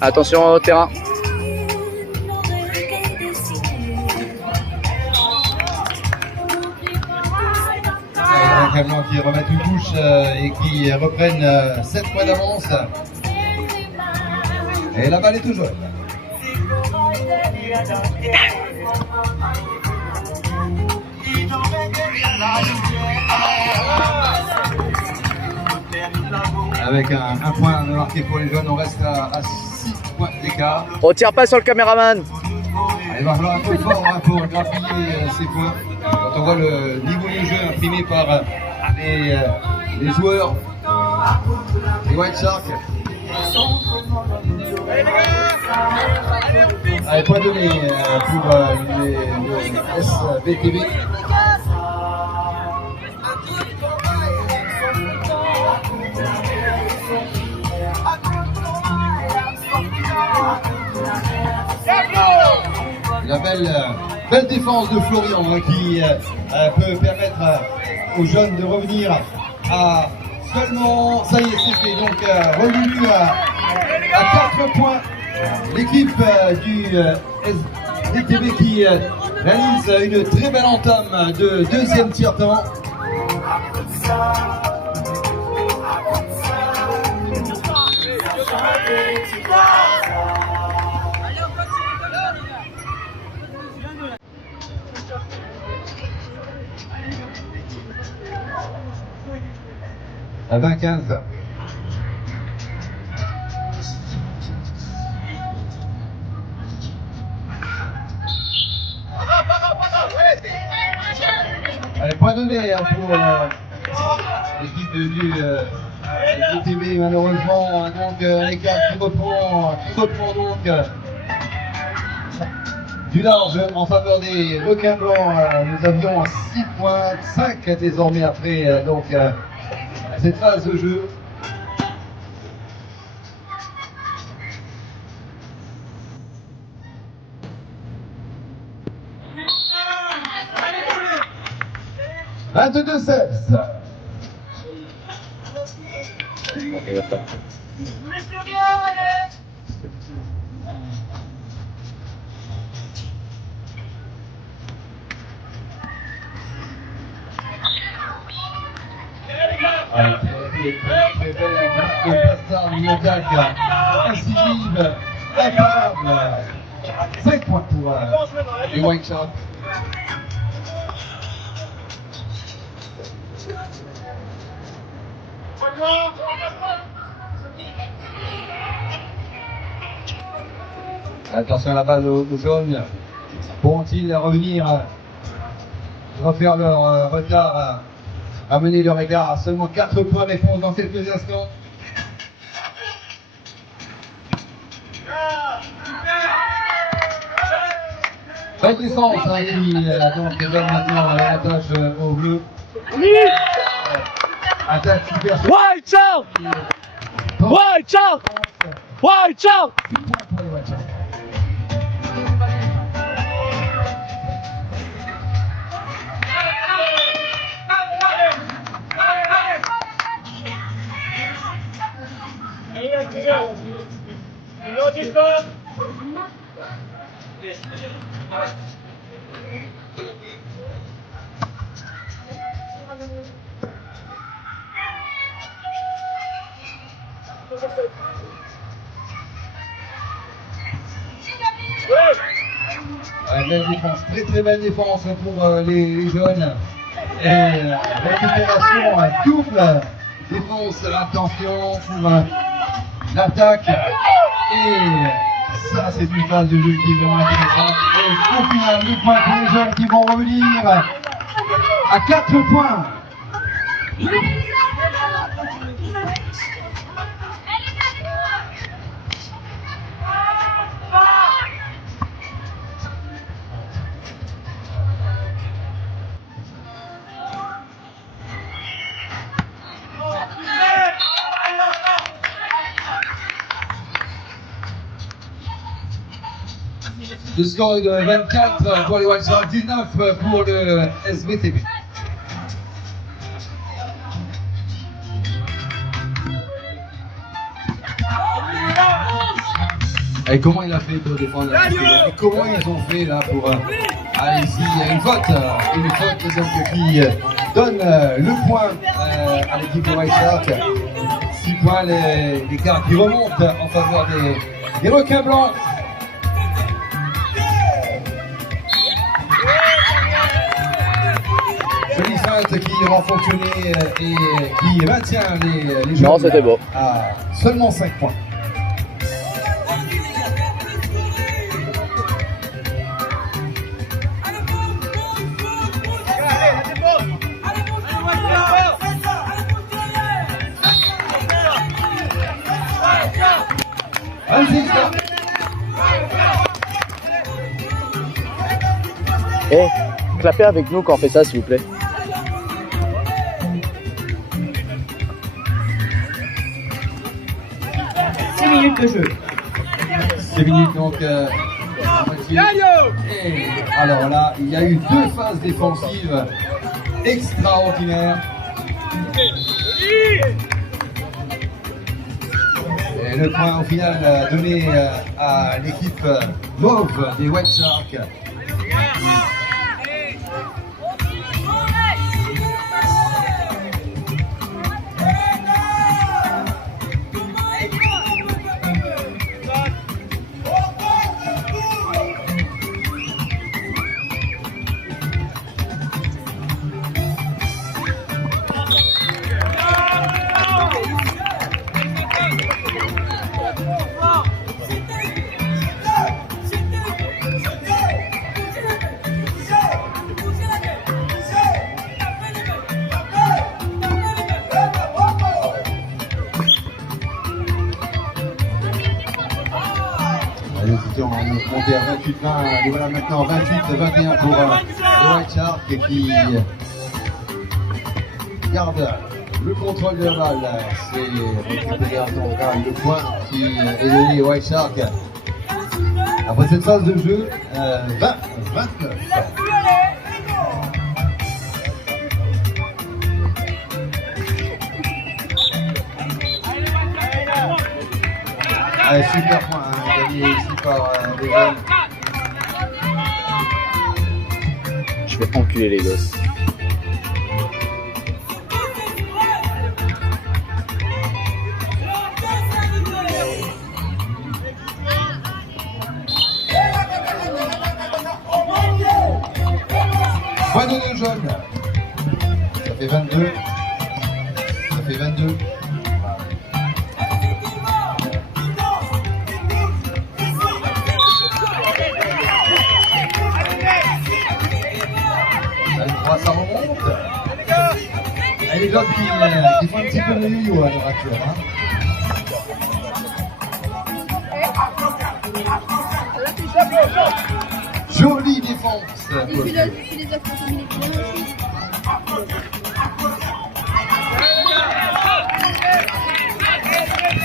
Attention au terrain. Un Camelan qui remettent une touche et qui reprennent 7 points d'avance. Et la balle est toujours. Avec un point marqué pour les jeunes, on reste à 6 points d'écart. On tire pas sur le caméraman. Il va falloir un peu fort pour grappiller ces points. Quand on voit le niveau du jeu imprimé par les joueurs des White Sharks. Allez, point donné pour le SVTB. La belle défense de Florian qui peut permettre aux jeunes de revenir à seulement, ça y est, c'est fait, donc revenu à 4 points. L'équipe du SDTB qui réalise une très belle entame de deuxième tiers-temps. À 20-15. Allez, point donné pour l'équipe du SDTB malheureusement, donc l'écart qui reprend donc du large en faveur des requins blancs. Nous avions 6 points, 5 désormais après donc cette phase de jeu. « 22-16 ». Très belle passe d'une attaque incisive, imparable. 5 points pour les White Sharks. Attention à la balle aux jaunes. Pourront-ils revenir, refaire leur retard, amener leur égard à seulement 4 points de réponse dans quelques instants. Belle défense qui donc donne maintenant l'avantage au bleu. Attaque super. White Shark! White Shark! White Shark! 8 points pour les White Sharks. Belle défense, très belle défense pour les jeunes. Et récupération double défense, attention pour l'attaque. Et ça, c'est une phase de jeu qui est vraiment intéressante. Et au final, 2 points pour les jeunes qui vont revenir à 4 points. Le score est de 24 pour les White Sharks, 19 pour le SVTB. Et comment il a fait pour défendre la et comment ils ont fait là pour... Ah, ici, il y a une faute donc, qui donne le point à l'équipe de White Shark. 6 points, l'écart qui remonte en faveur des requins blancs. Jolie feinte qui va fonctionner et qui maintient les jeunes Non, c'était beau. à seulement 5 points. Eh, clapez avec nous quand on fait ça, s'il vous plaît. De jeu. 6 minutes donc à moitié. Et alors là, il y a eu 2 phases défensives extraordinaires. Et le point au final donné à l'équipe mauve des White Sharks. On monté à 28-20, et voilà maintenant 28-21 pour les White Sharks qui gardent le contrôle de la balle. C'est récupéré le point qui est donné aux White Sharks. Après cette phase de jeu, 20-29. Allez, super point, gagné ici par les jeunes. Je vais enculer les gosses. Point de deux jeunes. Ça fait 22. Ça fait 22. Ça remonte. Et les autres qui font un petit peu le yo à l'heure actuelle. Jolie défense.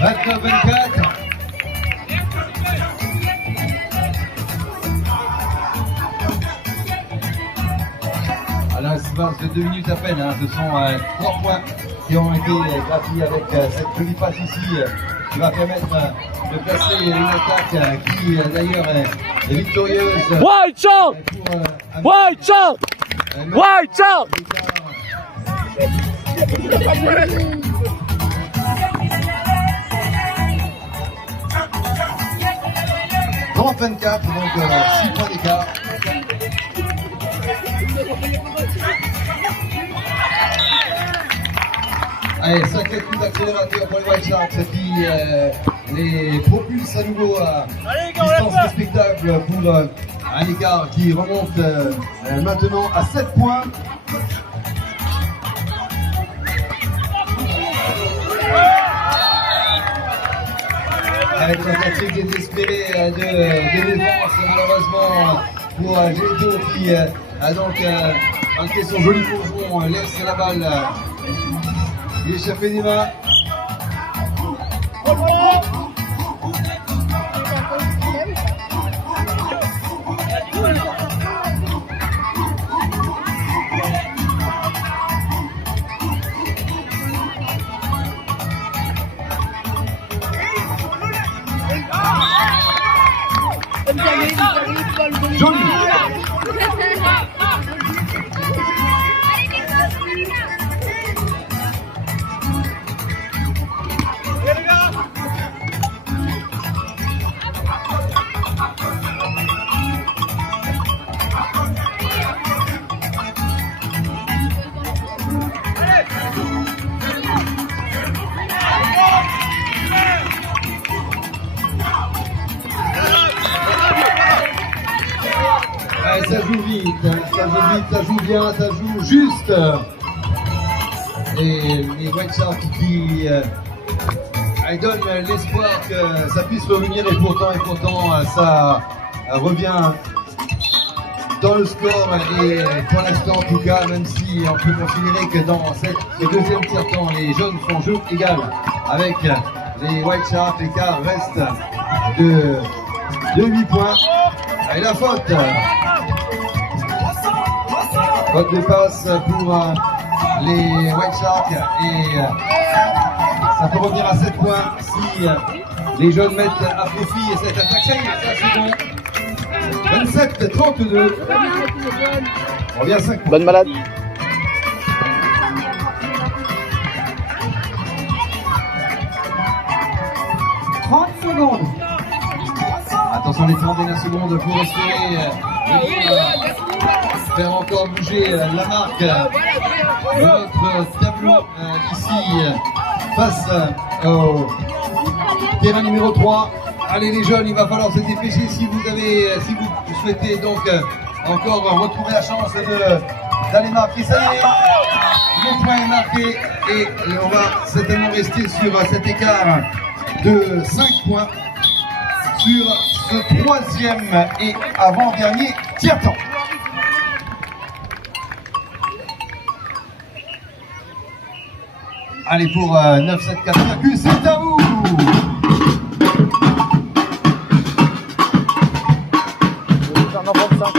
Vingt-neuf, 24. À l'espace de 2 minutes à peine, ce sont 3 points qui ont été gratis avec cette jolie passe ici qui va permettre de placer une attaque qui d'ailleurs est victorieuse. White Shark! White Shark! White Shark! 30-24, donc 6 points d'écart. Allez, sacré coup d'accélérateur pour les White Sharks qui les propulse à nouveau à distance respectable pour un écart qui remonte maintenant à 7 points. Avec la tentative désespérée de défense, malheureusement pour Géto qui a donc manqué son joli plongeon, laisse la balle lui échapper des mains. Joli. Ouais, ça joue vite, ça joue bien, ça joue juste. Et les White Sharks qui donnent l'espoir que ça puisse revenir et pourtant ça revient dans le score et pour l'instant en tout cas, même si on peut considérer que dans ce deuxième tiers-temps, les jeunes font jeu égal avec les White Sharks, l'écart reste de 8 points. Et la faute de passe pour les White Sharks et ça peut revenir à 7 points si les jeunes mettent à profit cette attaque. Ça y est, ça c'est bon. 27-32. On revient à 5 points. Bonne malade. Secondes. Attention les 31 secondes pour espérer faire encore bouger la marque de notre tableau ici face au terrain numéro 3. Allez les jeunes, il va falloir se dépêcher si vous souhaitez donc encore retrouver la chance d'aller marquer. Ça y est, le point est marqué et on va certainement rester sur cet écart de 5 points sur ce troisième et avant-dernier tiers-temps. Allez pour 9-7-4 circuits, c'est à vous. J'en emporte 5.